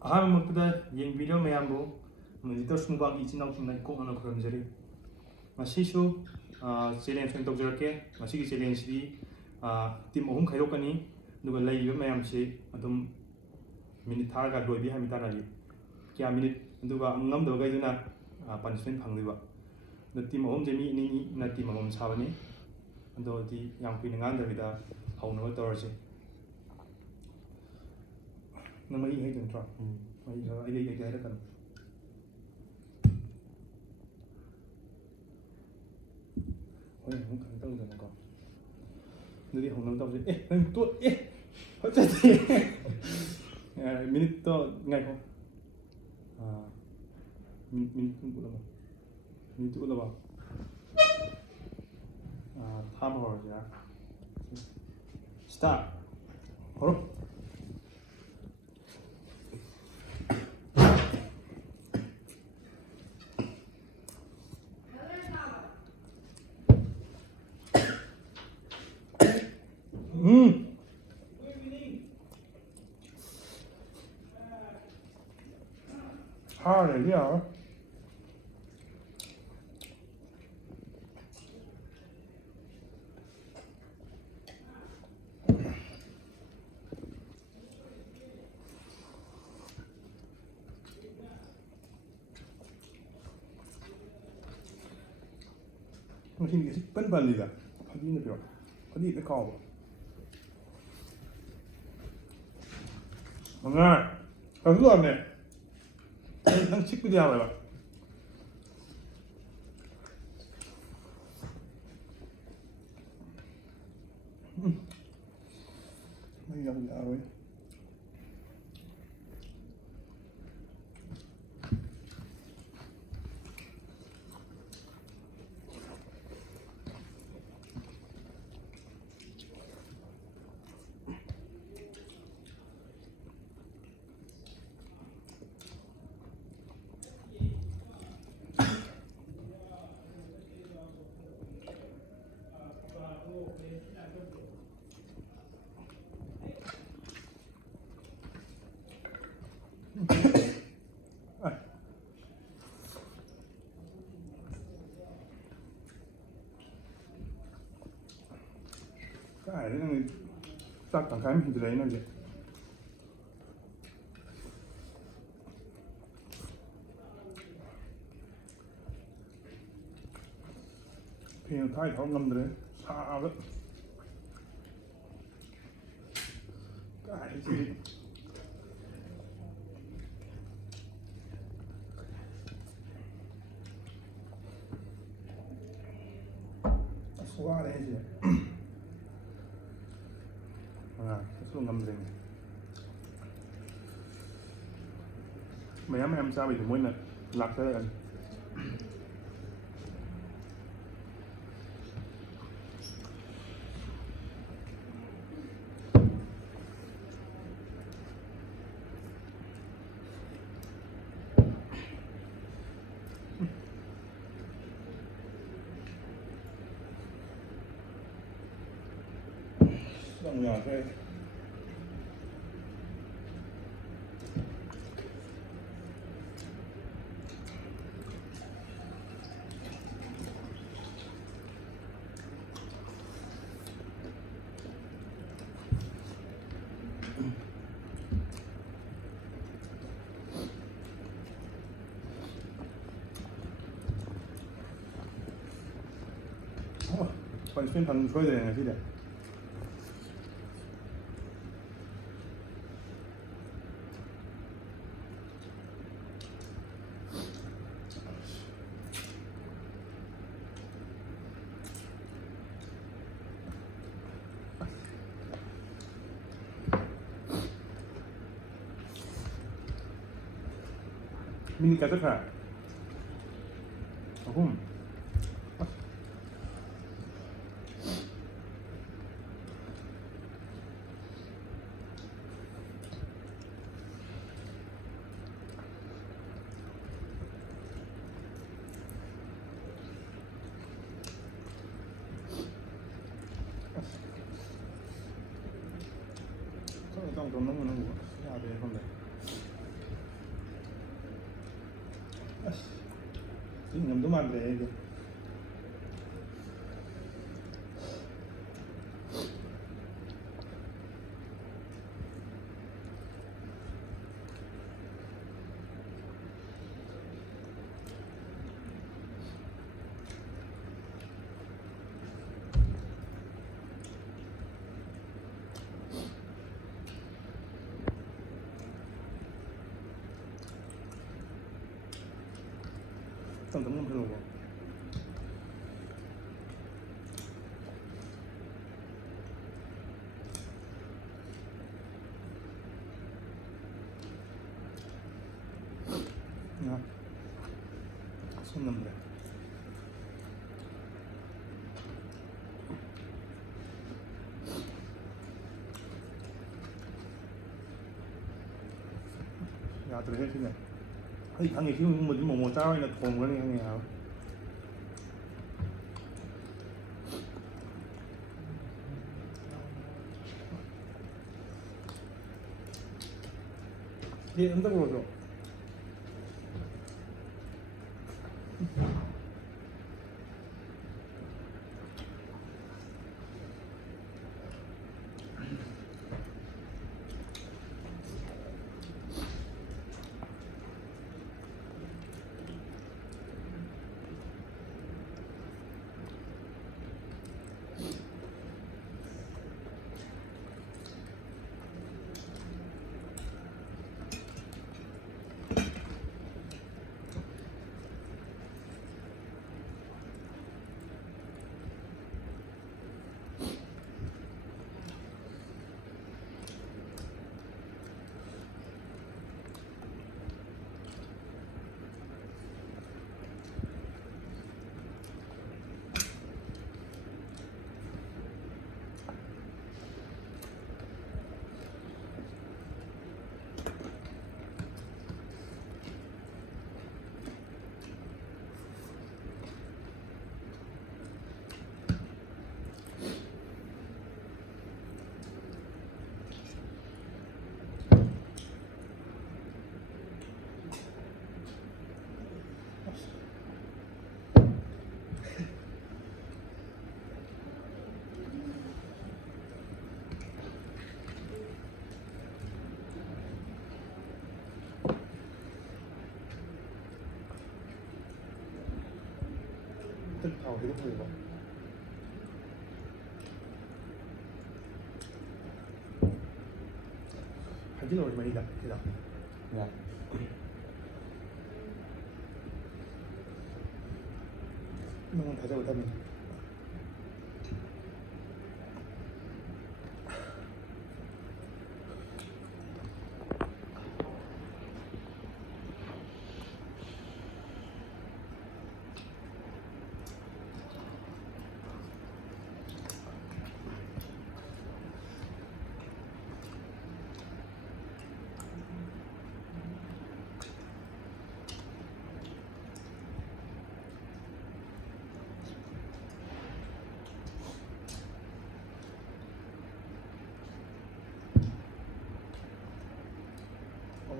ꯑꯍꯥꯟꯕꯃꯛꯇꯗ ꯌꯦꯡꯕꯤꯔꯤꯕ ꯃꯌꯥꯝꯕꯨ ꯃꯣꯅꯤꯇꯔ ꯁꯨꯡꯕꯥꯡꯒꯤ ꯏꯆꯤꯟ ꯏꯅꯥꯎꯁꯤꯡꯅ ꯀꯣꯛꯅꯅ ꯈꯨꯔꯨꯝꯖꯔꯤ ꯉꯁꯤꯁꯨ ꯆꯦꯂꯦꯟꯖ ꯑꯣꯏꯅ ꯇꯧꯖꯔꯛꯀꯦ ꯉꯁꯤꯒꯤ ꯆꯦꯂꯦꯟꯖꯁꯤꯗꯤ ꯇꯤꯝ 3 ꯈꯥꯏꯗꯣꯛꯀꯅꯤ ꯑꯗꯨꯒ ꯂꯩꯔꯤꯕ ꯃꯌꯥꯝꯁꯤ ꯑꯗꯨꯝ ꯃꯤꯅꯤꯠ ꯊꯥꯔꯒ ꯂꯣꯏꯕꯤ ꯍꯥꯏꯕ ꯇꯥꯟꯅꯔꯤ ꯀꯌꯥ ꯃꯤꯅꯤꯠ ꯑꯗꯨꯒ ꯉꯝꯗꯕꯈꯩꯗꯨꯅ ꯄꯅꯤꯁꯃꯦꯟ ꯐꯪꯗꯣꯏꯕ ꯑꯗꯣ ꯇꯤꯝ 3ꯁꯦ ꯃꯤ 2-2ꯅ ꯇꯤꯝ ꯑꯃꯃꯝ ꯁꯥꯕꯅꯤ ꯑꯗꯨꯗꯤ ꯌꯥꯝ ꯀꯨꯏꯅ ꯉꯥꯡꯗꯕꯤꯗ ꯍꯧꯅꯕ ꯇꯧꯔꯁꯤ ꯅꯪ ꯃꯍꯤ ꯍꯩꯗꯣꯏ ꯅꯠꯇ꯭ꯔꯣ ꯃꯍꯤ ꯈꯔ ꯑꯩ ꯍꯥꯏꯔꯛꯀꯅꯨ ꯍꯣꯔꯦꯟ ꯑꯃꯨꯛ ꯀꯩꯅꯣ ꯇꯧꯗꯅꯀꯣ ꯑꯗꯨꯗꯤ ꯍꯧꯅꯕ ꯇꯧꯁꯤ ꯅꯪ ꯐꯖꯗꯦ ꯃꯤꯅꯤꯠꯇꯣ ꯉꯥꯏꯈꯣ ꯃꯤꯅꯤꯠ ꯎꯠꯂꯕ ꯃꯤꯅꯤꯠꯇꯨ ꯎꯠꯂꯕ ꯊꯥꯕ ꯍꯧꯔꯁꯤꯔ ꯁ꯭ꯇꯥꯔꯠ ꯍꯧꯔꯣ 하래 야 Mungkin kasi panbali ka. Hindi na pero. Hindi na kao. Mga. Ang luar ne. Nang chik pidi apa ba? May yang away. Cái này chắc thằng cái mình đấy nó gì thì thay không ngâm đấy xa lắm cái gì xóa đây gì xuống ngâm rình mấy em sao bị thủng môi này lạc ra đây Dòng nhỏ thôi Phần phần phơi này là gì đấy mini cả tất cả không trong nó ra đây không đấy 아씨, 놈도 많네 이게. 좀 너무 별로고. 야, 손 넘네. 야, 들어 해주네. 이 강의 키우는 뭐지 뭐 짜와이나 동물이 형이야. 얘 언덕으로 줘. 아, 배고파 이거. 반지는 얼마이다, 그다. Dạ. 너무 다 잡았다면.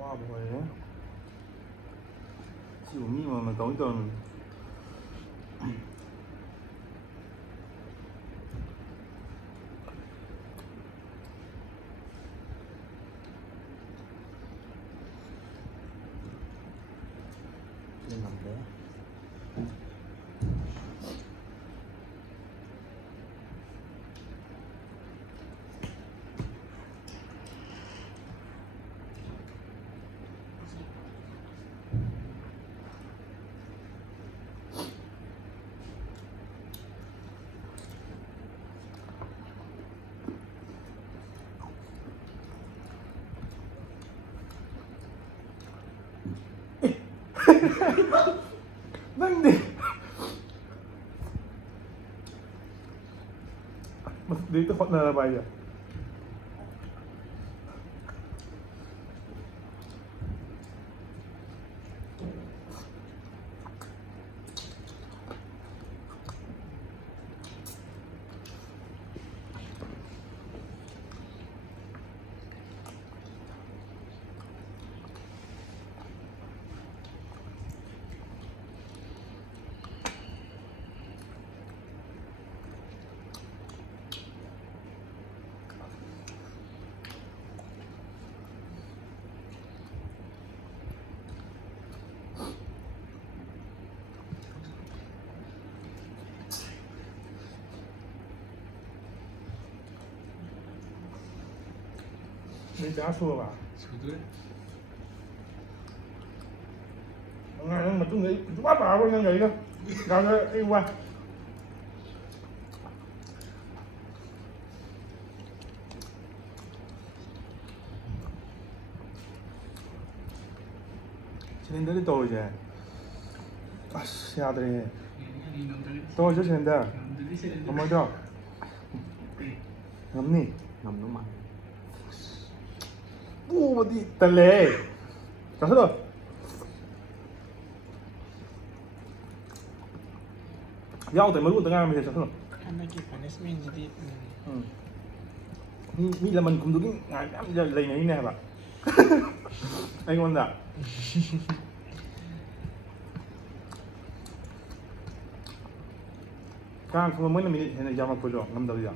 Wow, 뭐예요? 지금 미만 동전 Lên nằm đấy. 난데 để tôi hỏi là bài à 没加说吧？ 수들. Ngày mà tôi nghĩ quá bạo quá nhân vậy đó. Rồi đi qua. 쟤네들이 또 이제 아씨 아들이 또 이제 쟤네들 엄마 더 없니? Ngầm nó mặn. 오 어디 달래? 자 들어. 야우 때 말고 등하면 되죠 들어. Anak punishment jadi Mi là mình cũng được cái ngày giờ lì này nè bạn. Anh ngon đã. Càng không mới là mình hiện nay giờ mà coi rồi năm đầu giờ.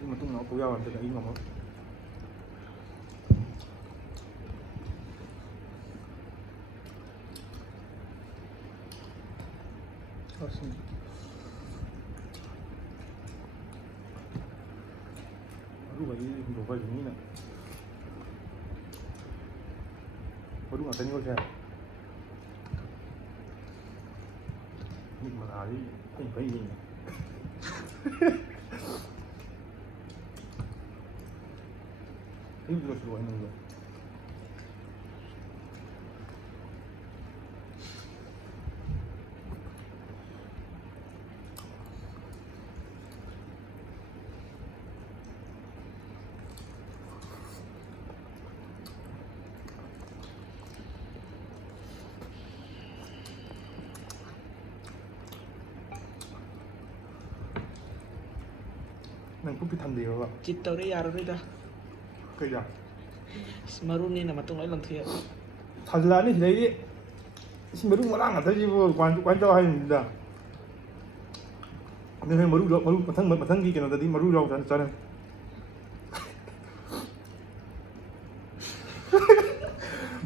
Nhưng mà tôi nói tôi giao thì cái ý mà nó. Baru lagi berubah ini nak. Baru nggak tanya saya. Ini mana hari? Ini. Ini juga seluruh ini juga. Nang cũng bị thành điều rồi. Kita udah ya udah dah. Cái gì? Semarun ni nama tung lain lantia. thật là như thế đấy xin mới đúng mà đang ở đây quán cho hay mình đã nên mới đúng rồi mà thân gì cái nó đi mà đúng rồi cho nên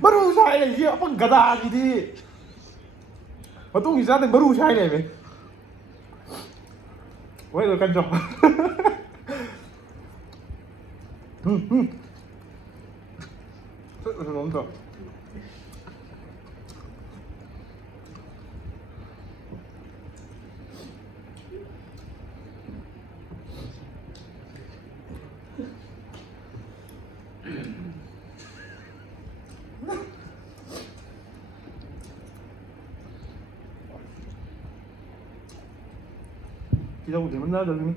mà đúng sai này gì bằng gà đà gì đi mà tôi nghĩ ra thì mà đúng sai này mày quay rồi căn cho rất là ngon rồi đi đâu thì vẫn ra được đi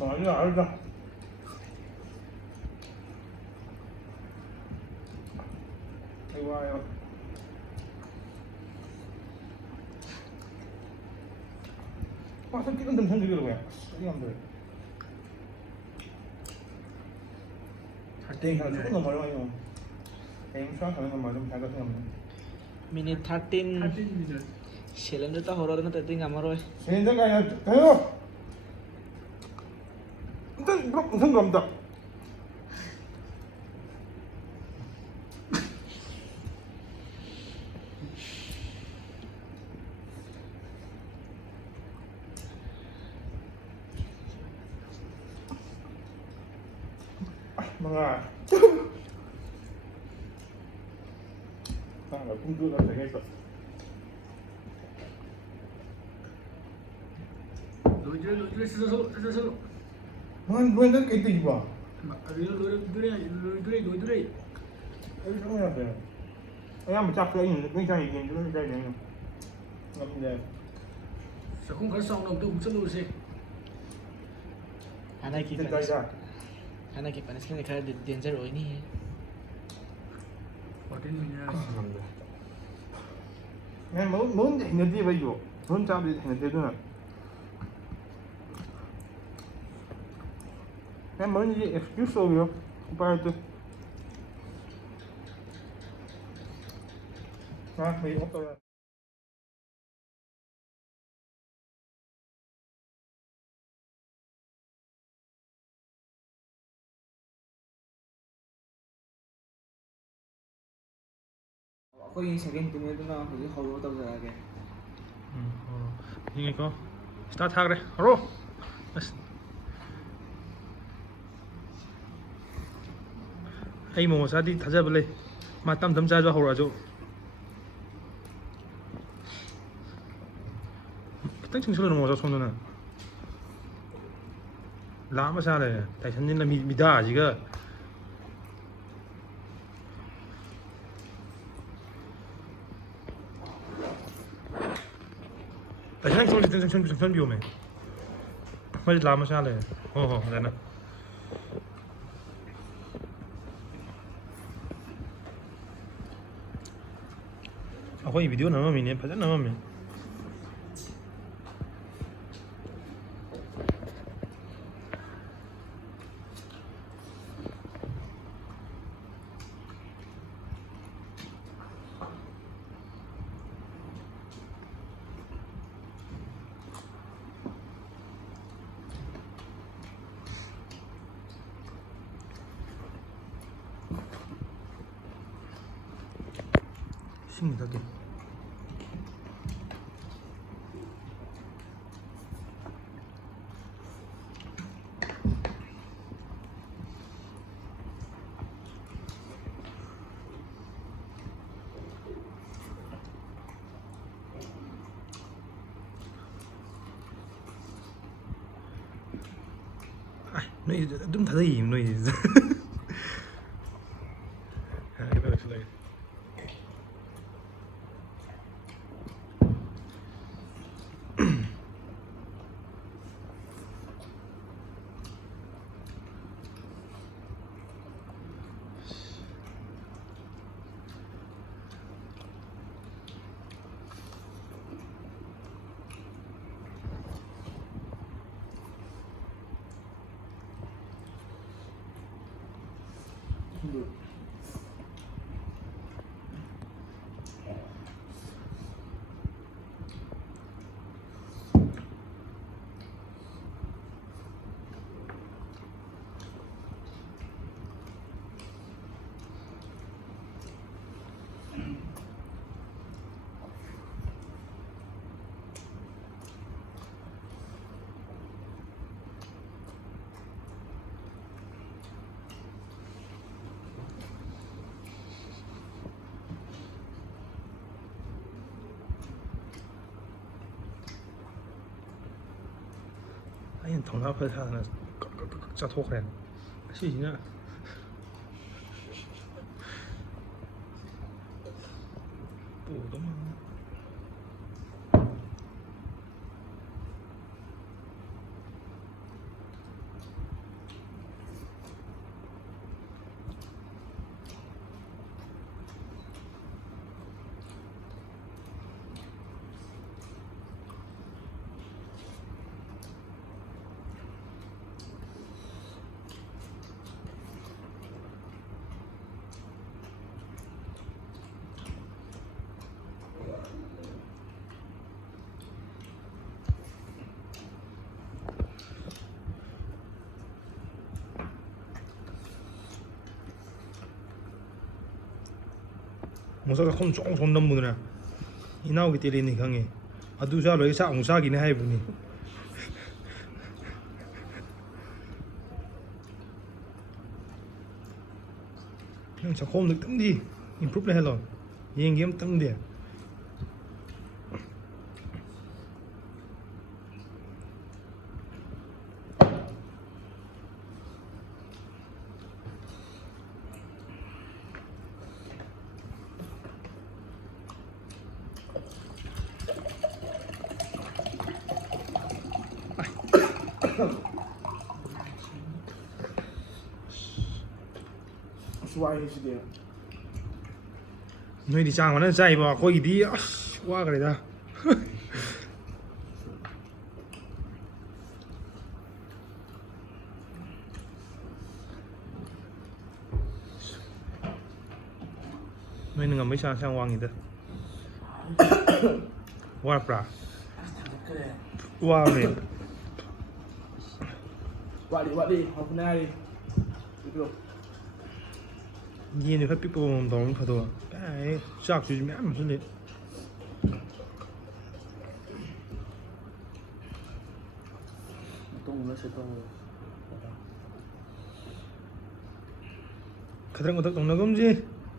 아니 알다 이거 와요 와 새끼는 좀 생기더라 뭐야 이거 안 돼. 땡 조금 더 멀어요 땡 수학 가는 건 말좀 잘 같은 거 Minit 13 Silang dito horror na tayo nga maroy. Hindi kaya tayo 일단 무슨 겁니다 mga 공주가 되겠어 Lối sơ. 왜 그렇게 또 입어 Lối đây. 여기 좀 해야 돼 그냥 뭐 잡혀 있는 굉장히 이게 좀 해야 되는 근데 Sao không có song đồng tôi cũng sơ lối xe. Anak 진짜 panis. 이다 Anak panis kan kaya danger oh ini. Có tên mình là 그냥 뭔 했는데 왜 이거 뭔 잡이 했는데도 그냥 뭔지 excuse 없어요 빨리 또 아, 왜 없어요 ꯑꯩꯈꯣꯏꯒꯤ ꯁꯦꯀꯦꯟ ꯇꯤꯝꯃꯦꯠꯇꯨꯅ ꯍꯧꯖꯤꯛ ꯍꯧꯔꯒ ꯇꯧꯖꯔꯛꯑꯒꯦ. ꯌꯦꯡꯉꯤꯀꯣ start ꯊꯥꯈ꯭ꯔꯦ ꯍꯧꯔꯣ ꯑꯁ ꯑꯩ ꯃꯣꯃꯣ ꯆꯥꯗꯤ ꯊꯥꯖꯕ ꯂꯩ ꯃꯥ ꯇꯝ ꯇꯝ ꯆꯥꯖ ꯍꯧꯔꯛꯑꯁꯨ खितंग चिंसल्लो मोजा सोंदना लामा साले ताइसननिना मिदाजिगा ताइसन चंसन बियो में मज लामा साले हो देना अखोई video नममिने फजन Namami 신이 게 너희 좀 다들 너희 아니 덩 앞에 사는 짜토그래 시냐 또도만 모사가 컴 쫑 손던 분이라 이나오기 때리니 강에 아두자 로이 사 옹사기네 하이분이 그냥 저 홈 늑등디 임프루브 헬로 얘기하면 뜬데 수와이시대요. 너희들 짱만은 짜이봐 거기디 아씨 와 그래다 너희는 가 mấy sao sang 왕이다 와 브라 그래. 와네 와리 와리 하프나리. 이거. ꯌꯦꯟꯗꯤ ꯈꯔ ꯄꯤꯛꯄ ꯑꯃꯃꯝ ꯇꯧꯔꯒ ꯐꯗꯧꯕ ꯀꯥꯏ ꯆꯥꯛꯁꯤꯁꯨ ꯃꯌꯥꯝ ꯍꯥꯞꯆꯤꯜꯂꯦ ꯃꯇꯨꯡꯗ ꯁꯦꯠꯇꯣꯛꯑꯒ ꯈꯗ꯭ꯔꯛ ꯃꯊꯛ ꯇꯧꯅꯒꯨꯝꯁꯤ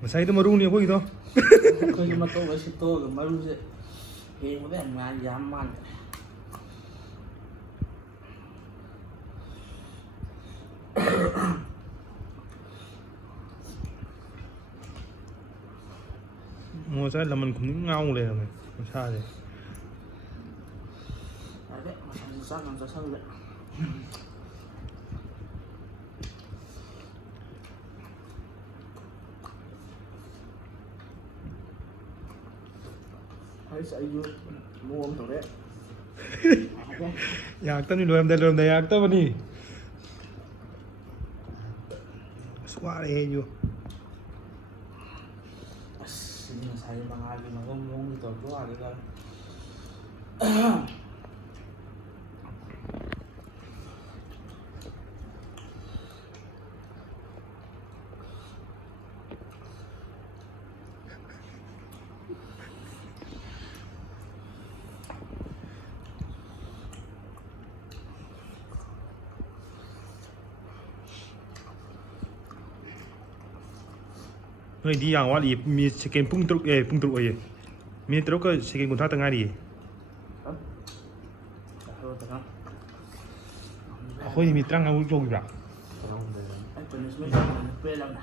ꯉꯁꯥꯏꯗꯣ ꯃꯔꯨꯅꯤ ꯑꯩꯈꯣꯏꯒꯤꯗꯣ ꯑꯩꯈꯣꯏꯒꯤ ꯃꯇꯨꯡꯗ ꯁꯦꯠꯇꯣꯛꯑꯒ ꯃꯔꯨꯁꯦ ꯌꯦꯡꯕꯗ ꯌꯥꯝ ꯃꯥꯟꯗ꯭ꯔꯦ ꯉꯁꯥꯏ ꯂꯃꯟ ꯈꯨꯝꯅꯤꯡ ꯉꯥꯎ ꯂꯩꯔꯝꯃꯦ ꯃꯁꯥꯁꯦ ꯌꯥꯗꯦ ꯃꯁꯥꯁꯦ ꯆꯥꯛ ꯌꯥꯝ ꯆꯥꯁꯜꯂꯦ ꯑꯩꯁ ꯑꯩꯁꯨ ꯃꯑꯣꯡ ꯑꯃ ꯇꯧꯔꯦ ꯌꯥꯔꯛꯇꯕꯅꯤ ꯂꯣꯏꯔꯝꯗꯥꯏ ꯌꯥꯔꯛꯇꯕꯅꯤ ꯑꯁ ꯋꯥꯔꯦ ꯑꯩꯁꯨ ꯑꯁ ꯁꯤꯗꯤ ꯉꯁꯥꯏ ꯃꯉꯥꯒꯤ ꯃꯒꯝ ꯃꯑꯣꯡꯗ ꯇꯧꯔꯛꯄ ꯋꯥꯗꯦꯗ ꯅꯣꯏꯗꯤ ꯌꯥꯝ ꯋꯥꯠꯂꯤ ꯃꯤꯅꯤꯠ ꯁꯦꯀꯦꯟ ꯄꯨꯡ 3 ꯑꯣꯏꯌꯦ ꯃꯤꯅꯤꯠ 3ꯒ ꯁꯦꯀꯦꯟ 30ꯇ ꯉꯥꯏꯔꯤꯌꯦ ꯑꯩꯈꯣꯏꯗꯤ ꯃꯤꯅꯤꯠ 35ꯃꯨꯛ ꯌꯧꯈꯤꯕ꯭ꯔꯥ ꯑꯩ ꯄꯅꯤꯁꯃꯦꯟ ꯄꯦꯜꯂꯕꯅꯦ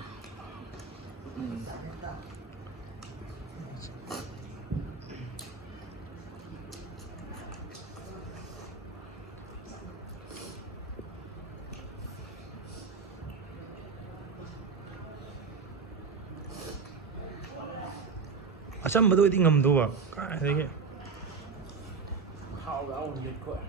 ꯑꯆꯝꯕꯗ ꯑꯣꯏꯗꯤ ꯉꯝꯗꯧꯕ ꯀꯥꯏꯗꯒꯤ ꯍꯥꯎꯒ ꯍꯥꯎꯅ ꯂꯤꯠꯈꯣꯏ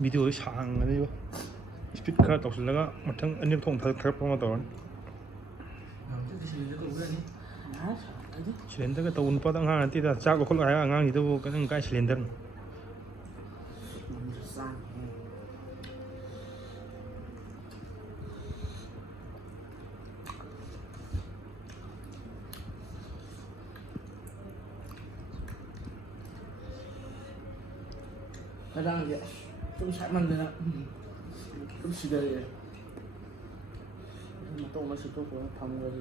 ꯚꯤꯗꯤꯑꯣꯁꯤ ꯁꯥꯡꯉꯅꯤꯕ ꯁ꯭ꯄꯤꯠ ꯈꯔ ꯇꯧꯁꯤꯜꯂꯒ ꯃꯊꯪ ꯑꯅꯤꯔꯛ ꯊꯣꯛꯅ ꯊꯥꯒꯠꯄ ꯑꯃ ꯇꯧꯔꯅꯤ ꯁꯤꯂꯤꯟꯗꯔꯒ ꯇꯧꯕ ꯅꯨꯄꯥꯗ ꯑꯉꯥꯡ ꯅꯠꯇꯦꯗ ꯆꯥꯛ ꯂꯧꯈꯠꯂꯣ ꯍꯥꯏꯔꯒ ꯑꯉꯥꯡꯁꯤꯗꯕꯨ ꯀꯩꯅꯣ ꯀꯥꯏ ꯁꯤꯂꯤꯟꯗꯔꯅꯣ ꯉꯔꯥꯡꯁꯦ ꯁꯨꯝ ꯁꯥꯠꯃꯟꯗꯅ ꯁꯨꯝ ꯁꯤꯗꯔꯛꯑꯦ ꯃꯇꯧ ꯑꯃ ꯁꯤꯠꯇꯣꯛꯄ ꯊꯝꯈ꯭ꯔꯗꯤ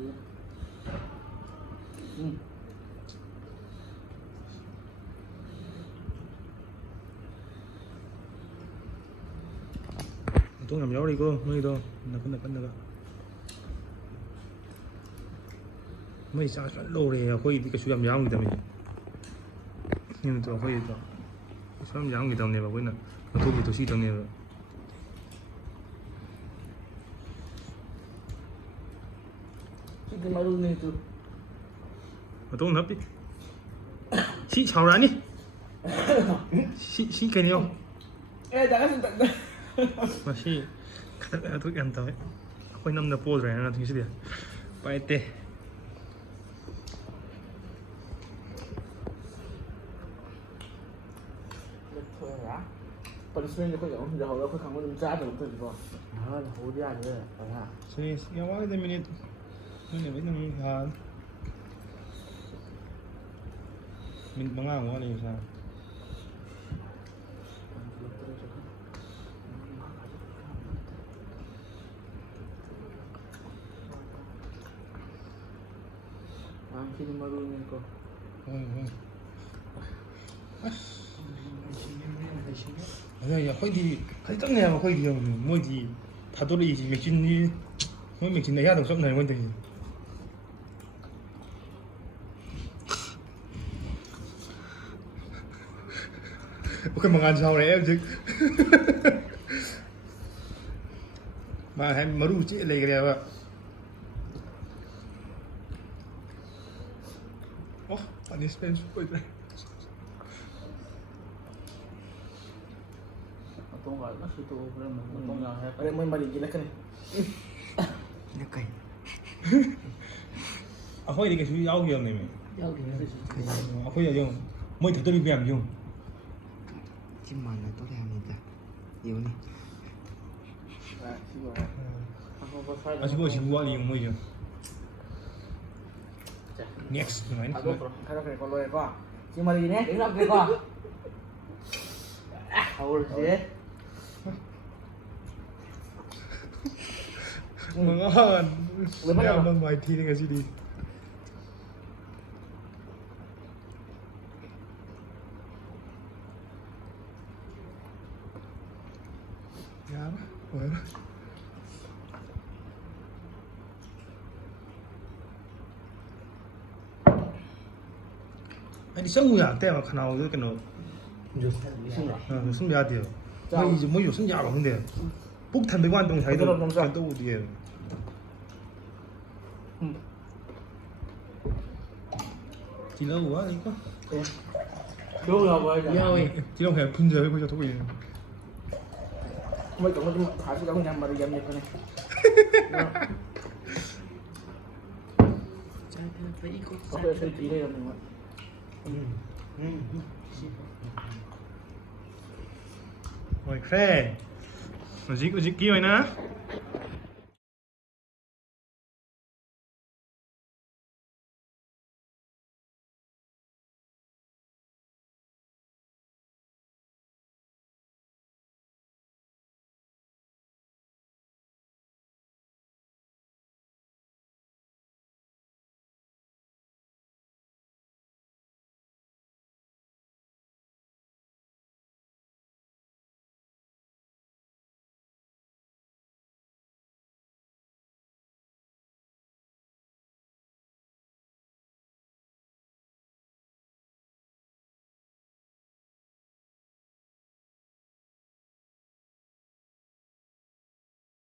ꯃꯇꯣꯡ ꯌꯥꯝ ꯌꯥꯎꯔꯤꯀꯣ ꯃꯣꯏꯗꯣ ꯅꯥꯀꯟꯗꯒ ꯃꯣꯏ ꯆꯥꯛ ꯐꯖꯅ ꯂꯧꯔꯦ ꯑꯩꯈꯣꯏꯗꯤ ꯀꯩꯁꯨ ꯌꯥꯝ ꯌꯥꯝꯈꯤꯗꯕꯅꯤ ꯑꯩꯈꯣꯏꯗꯣ ꯀꯩꯁꯨ ꯌꯥꯝ ꯌꯥꯝꯈꯤꯗꯕꯅꯦꯕ ꯑꯩꯈꯣꯏꯅ ꯂꯧꯊꯣꯛꯈꯤꯗꯣ ꯁꯤꯇꯪꯅꯦꯕ ꯁꯤꯗꯤ ꯃꯔꯨꯅꯤ ꯇꯨ ꯃꯇꯣꯡ ꯍꯥꯞꯄꯤ ꯁꯤ ꯁꯥꯎꯔꯛꯑꯅꯤ ꯁꯤ ꯀꯩꯅꯣ ꯃꯁꯤ ꯈꯗꯛ ꯌꯥꯝ ꯇꯧꯋꯦ ꯑꯩꯈꯣꯏ ꯅꯝꯅ ꯄꯣꯗ꯭ꯔꯦ ꯉꯥꯛꯇꯪꯁꯤꯗꯤ ꯄꯥꯏꯇꯦ ꯄꯅꯤꯁꯃꯦꯟꯁꯦ ꯑꯩꯈꯣꯏ ꯌꯥꯎꯍꯧꯔꯒ ꯑꯩꯈꯣꯏ ꯈꯪꯕ ꯑꯗꯨꯝ ꯆꯥꯗꯕ ꯑꯩꯈꯣꯏꯁꯤꯀꯣ ꯍꯧꯗꯤ ꯌꯥꯗ꯭ꯔꯦ ꯌꯥꯝ ꯋꯥꯒꯗ ꯃꯤꯅꯤꯠ ꯅꯣꯏꯅ ꯂꯣꯏꯅ ꯃꯤꯅꯤꯠ 5 ꯋꯥꯠꯂꯤ ꯁꯥ ꯁꯤꯗꯤ ꯃꯔꯨꯅꯤꯀꯣ ꯍꯣꯏ ꯑꯁ ꯑꯩꯈꯣꯏꯗꯤ ꯈꯖꯤꯛꯇꯪꯅꯦꯕ ꯑꯩꯈꯣꯏꯗꯤ ꯃꯣꯏꯗꯤ ꯊꯥꯗꯣꯔꯛꯏꯁꯤ ꯃꯦꯆꯤꯟꯅꯤ ꯃꯣꯏ ꯃꯦꯆꯤꯟ ꯑꯌꯥꯗꯕ ꯆꯞꯅꯔꯦ ꯃꯣꯏ ꯇꯧꯔꯤꯁꯤ ꯑꯩꯈꯣꯏ ꯃꯉꯥꯟ ꯁꯥꯎꯔꯛꯑꯦ ꯍꯧꯖꯤꯛ มาให้มาดูจิอะไรกันวะโอ้อันนี้เป็นสุดเลย Tông gọi nó sư tu rồi mình tông nhỏ hết. Ở đây mình mà định gì lấy cái này. Nó cày. 아 거의 이게 주요 아홉 개였네. Giao thì nó sẽ 아 거의 형 뭐 대돌이 비하면 형. Chim màn là tốt đẹp này ta. Yếu này. À, xin lỗi. Không có sai. 아 지금 지금 뭐하니 형 뭐죠? Next này. À, đúng rồi. Thay ra cái con lôi qua. Chim mà đi nhé, đứng làm cái qua. Hầu rồi gì? 아, 왜 말이야? 한번 많이 튀는 거지 니. 야, 뭐야? 아니 성우야, 때가 하나 오게 너. 승리야 돼요. 뭐 이제 뭐 요즘 야가 근데 폭탄 대관 동 자기도 또 어디에? chỉ lâu quá đi có Đúng rồi, vậy. Rồi. chỉ lâu phải phun giờ bây giờ thôi Mấy cậu nó thả xuống đống nhầm mà đi dầm nhịp này. Có thể xây chỉ đây là mình ạ. rồi khe nó gì có gì kia rồi nè